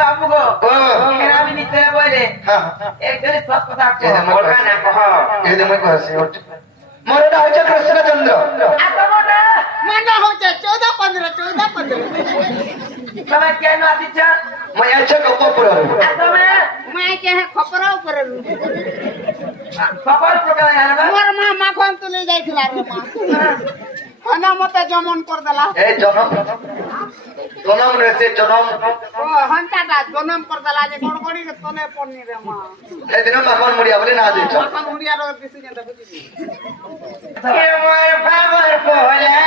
বাবু গো আমি নিতে বলে একজন সব কথা বলবা না কহ এই মই কইছি মোরটা হচ্ছে কৃষ্ণচন্দ্র মানা হচ্ছে 14-15 તમે કેનો આતી છે মই আছে গোপপুর તમે मैं के है खपरा ऊपर খবর প্রকার আনবা मोर मां माखन तो ले जाइथिला रे मां खाना मते जमन कर देला এই জনম জনম রেছে জনম ओ हंताटा जन्म कर देला जे गड़गड़ी के तने पन्नी रे मां এই দিন মাখন মুড়িয়া বলে না দিছ माखन उड़िया रो दिसि जेता बुझी કે મોર પાવર બોલા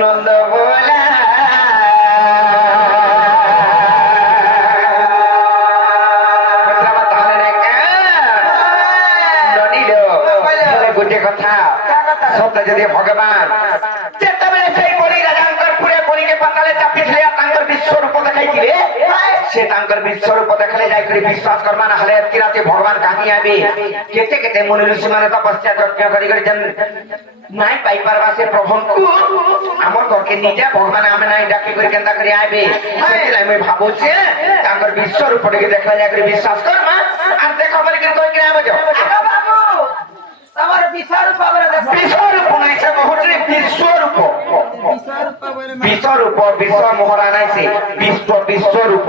নন্দ बोला गोटे कथा सत जदि भगवान जेतेबेले सेई बलि राजांकर पुरे बलि के पताले चापी थे तांकर विश्व रूप देखाइथिले से तांकर विश्व रूप देखले जाय करी विश्वास करमा ना हले किराते भगवान कहानी आबे केते केते मुनि ऋषि माने तपस्या यज्ञ करी करी जन नाय पाई परवा से प्रभु को हमर घर के निजे भगवान हम नाय डाके करी केंदा करी आबे सेति लाई मैं भाबो छे तांकर विश्व रूप के देखले जाय करी विश्वास करमा आ देखो बलि के कोई किना बजो आगा बाबू तमर विश्व रूप बाबू विश्व रूप नाय से बहुतरी विश्व रूप विश्व मोहरा नाय से विश्व रूप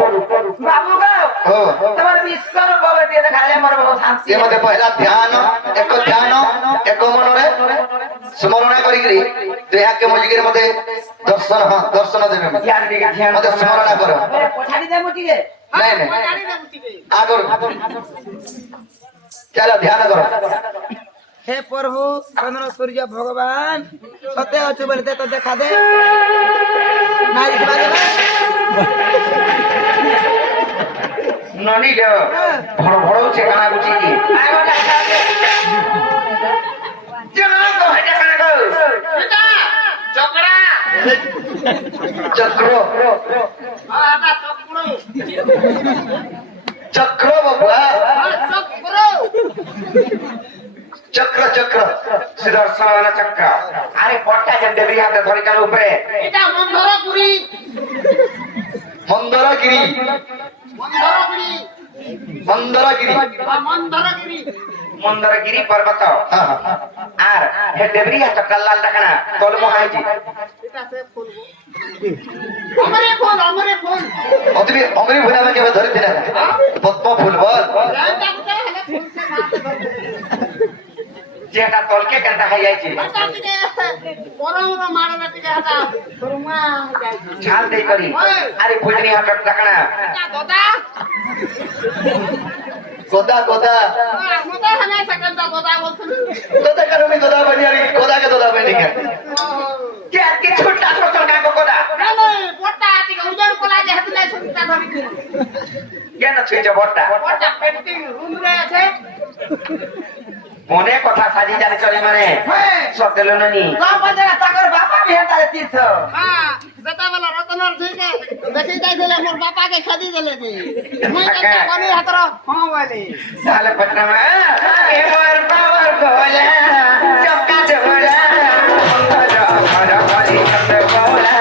बाबू गो हो तमर विश्व रूप बाबू ते देखाले मोर बहुत शांति ये मते पहला ध्यान एक मन रे स्मरण करी करी देहा के मजिगिर मते दर्शन देबे ध्यान मते स्मरण करो पछाड़ी दे मुटी के नहीं नहीं गाड़ी दे बुटी के आगर चलो ध्यान करो हे प्रभु चंद्र सूर्य भगवान सत्य अछु बोलते तो देखा दे नाई बाजे ननी ले भड़ भड़ो छे काना गुची की आयो डाका जना तो है काना को बेटा चकड़ा चक्र आटा चक्रो चक्र बाबा चक्रो चक्र सुदर्शन वाला चक्र अरे पट्टा जब देवरी हाथ धरी चल ऊपर এটা মন্দরপুরি मंदरगिरी মন্দরপুরি मंदरगिरी মন্দরগিরি मंदरगिरी पर्वत हां আর হে দেবরি হাত কল্লাল টাকানা তল মহাইজি এটা সে ফুলবো हमरे फूल अतबी अमरी भुना में के धरि दिना पद्म फूल बोल जानता है फूल से नाच जेटा तलके केनता है जाइछि बता के परमरो मारना टिके हटा फरुमा जाई झाल दे करी अरे भोजनी हाथ टाकाना এটা দাদা गोदा गोदा মতে হনে সেকেন্ডটা দাদা বলছিল गोदा करमी गोदा बनियारी गोदा के गोदा बनी के के के छोटा तो सरकार को कोदा না না পড়তা টিকে উজন কোলা যে হাতলে সুতা ধরি কি কেন ছুঁই যে বড়টা পড়তা পেন্টিং রুম রে আছে মনে কথা সাজি জানি চলে মানে সব দিল নানি সব বলে তাকর বাবা भी হেতা তীর্থ हां बेटा वाला रतनर ठीक है देखि जाइले मोर बापा के खदी देले दी मैं कहता बनी हतर हां वाली साले पटना में ए मोर पावर बोला चक्का ढोला अंदर घर वाली चंद बोला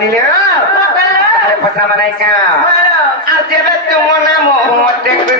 বলিলে তাহলে কথা মানাই কা আর যেবে তোমার নাম দেখবে